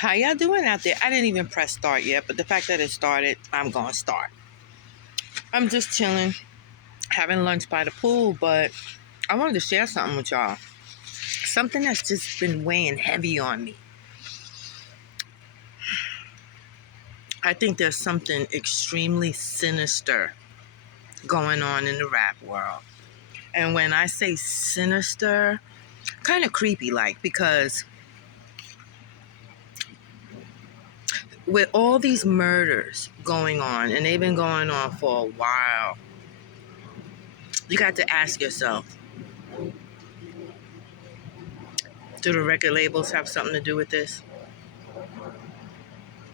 How y'all doing out there? I didn't even press start yet, but the fact that it started, I'm gonna start. I'm just chilling, having lunch by the pool, but I wanted to share something with y'all. Something that's just been weighing heavy on me. I think there's something extremely sinister going on in the rap world. And when I say sinister, kind of creepy like, because with all these murders going on, and they've been going on for a while, you got to ask yourself, do the record labels have something to do with this?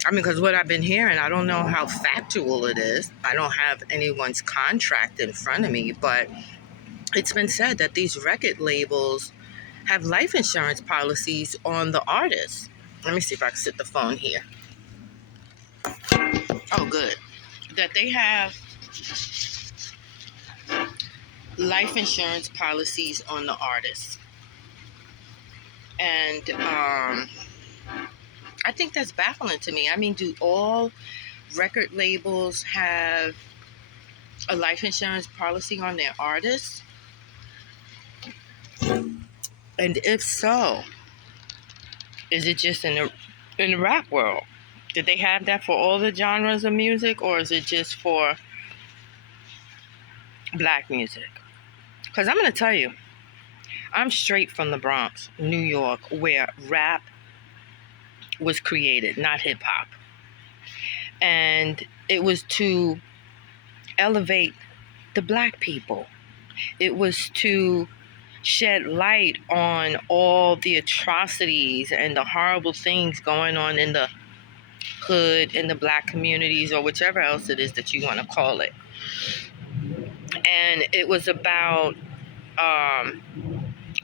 I mean, because what I've been hearing, I don't know how factual it is. I don't have anyone's contract in front of me, but it's been said that these record labels have life insurance policies on the artists. Let me see if I can set the phone here. Oh, good. That they have life insurance policies on the artists. And I think that's baffling to me. I mean, do all record labels have a life insurance policy on their artists? And if so, is it just in the rap world? Did they have that for all the genres of music, or is it just for black music? Because I'm going to tell you, I'm straight from the Bronx, New York, where rap was created, not hip hop. And it was to elevate the black people. It was to shed light on all the atrocities and the horrible things going on in the hood, in the black communities, or whichever else it is that you want to call it. And it was about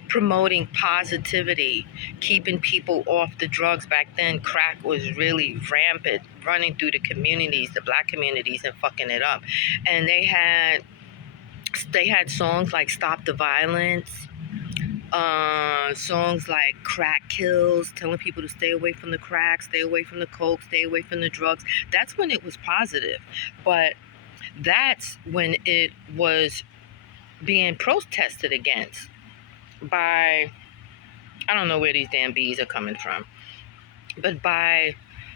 promoting positivity, keeping people off the drugs. Back then, crack was really rampant, running through the communities, the black communities, and fucking it up. And they had songs like Stop the Violence, songs like Crack Kills, telling people to stay away from the crack, stay away from the coke, stay away from the drugs. That's when it was positive. But that's when it was being protested against by, I don't know where these damn bees are coming from, but by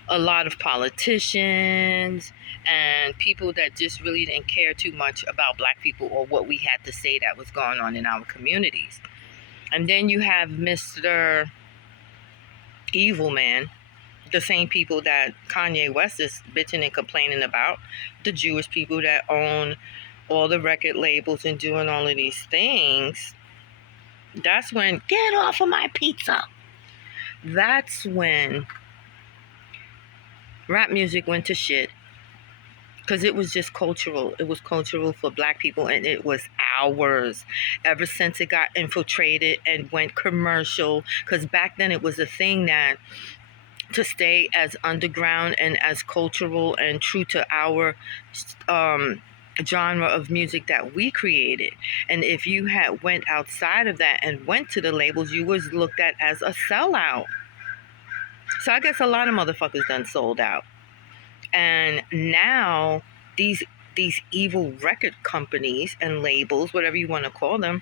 a lot of politicians and people that just really didn't care too much about black people or what we had to say that was going on in our communities. And then you have Mr. Evil Man, the same people that Kanye West is bitching and complaining about, the Jewish people that own all the record labels and doing all of these things. That's when, get off of my pizza. That's when rap music went to shit. Because it was just cultural. It was cultural for black people, and it was ours. Ever since it got infiltrated and went commercial. Because back then it was a thing that, to stay as underground and as cultural and true to our genre of music that we created. And if you had went outside of that and went to the labels, you was looked at as a sellout. So I guess a lot of motherfuckers done sold out. And now these evil record companies and labels, whatever you want to call them,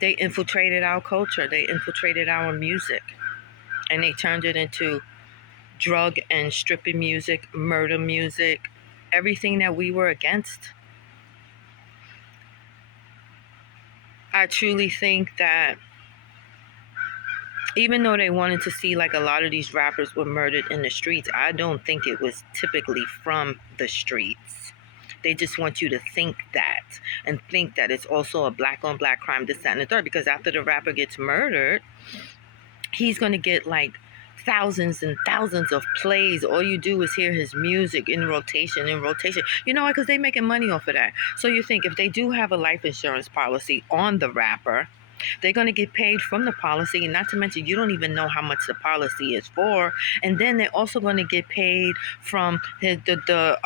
they infiltrated our culture. They infiltrated our music. And they turned it into drug and stripping music, murder music, everything that we were against. I truly think that even though they wanted to see like a lot of these rappers were murdered in the streets, I don't think it was typically from the streets. They just want you to think that, and think that it's also a black on black crime, this, that, and the third. Because after the rapper gets murdered, he's going to get like thousands and thousands of plays. All you do is hear his music in rotation. You know why? Because they're making money off of that. So you think if they do have a life insurance policy on the rapper, they're going to get paid from the policy. And not to mention, you don't even know how much the policy is for. And then they're also going to get paid from the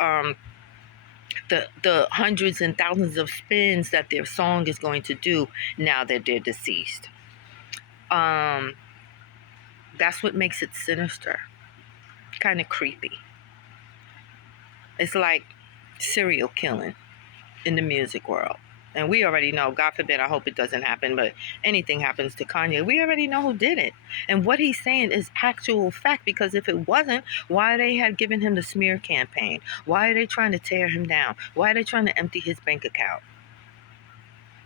hundreds and thousands of spins that their song is going to do now that they're deceased. That's what makes it sinister. Kind of creepy. It's like serial killing in the music world. And we already know, God forbid, I hope it doesn't happen, but anything happens to Kanye, we already know who did it. And what he's saying is actual fact, because if it wasn't, why they had given him the smear campaign? Why are they trying to tear him down? Why are they trying to empty his bank account?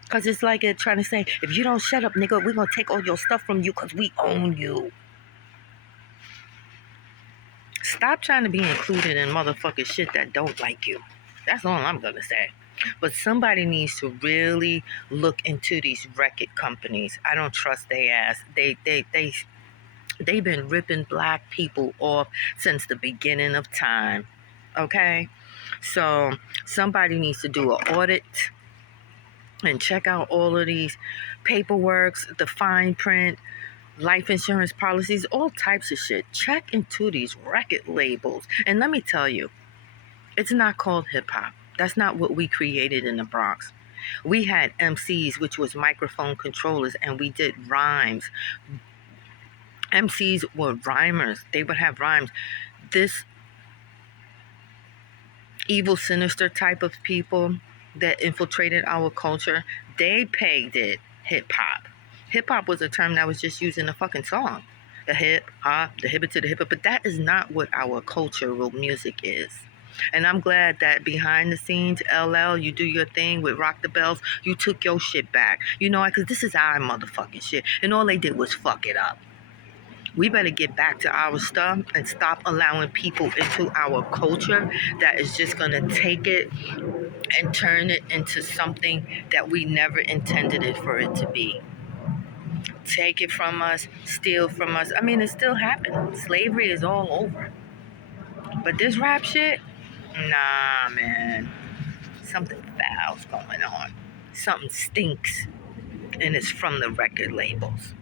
Because it's like they're trying to say, if you don't shut up, nigga, we're going to take all your stuff from you because we own you. Stop trying to be included in motherfucking shit that don't like you. That's all I'm going to say. But somebody needs to really look into these record companies. I don't trust they ass. They've been ripping black people off since the beginning of time. Okay? So somebody needs to do an audit and check out all of these paperworks, the fine print, life insurance policies, all types of shit. Check into these record labels. And let me tell you, it's not called hip hop. That's not what we created in the Bronx. We had MCs, which was microphone controllers, and we did rhymes. MCs were rhymers. They would have rhymes. This evil, sinister type of people that infiltrated our culture, they pegged it hip hop. Hip hop was a term that was just used in a fucking song. The hip hop, the hip to the hip hop, but that is not what our cultural music is. And I'm glad that behind the scenes, LL, you do your thing with Rock the Bells. You took your shit back. You know, because this is our motherfucking shit. And all they did was fuck it up. We better get back to our stuff and stop allowing people into our culture that is just going to take it and turn it into something that we never intended it for it to be. Take it from us, steal from us. I mean, it still happens. Slavery is all over. But this rap shit, nah, man. Something foul's going on. Something stinks. And it's from the record labels.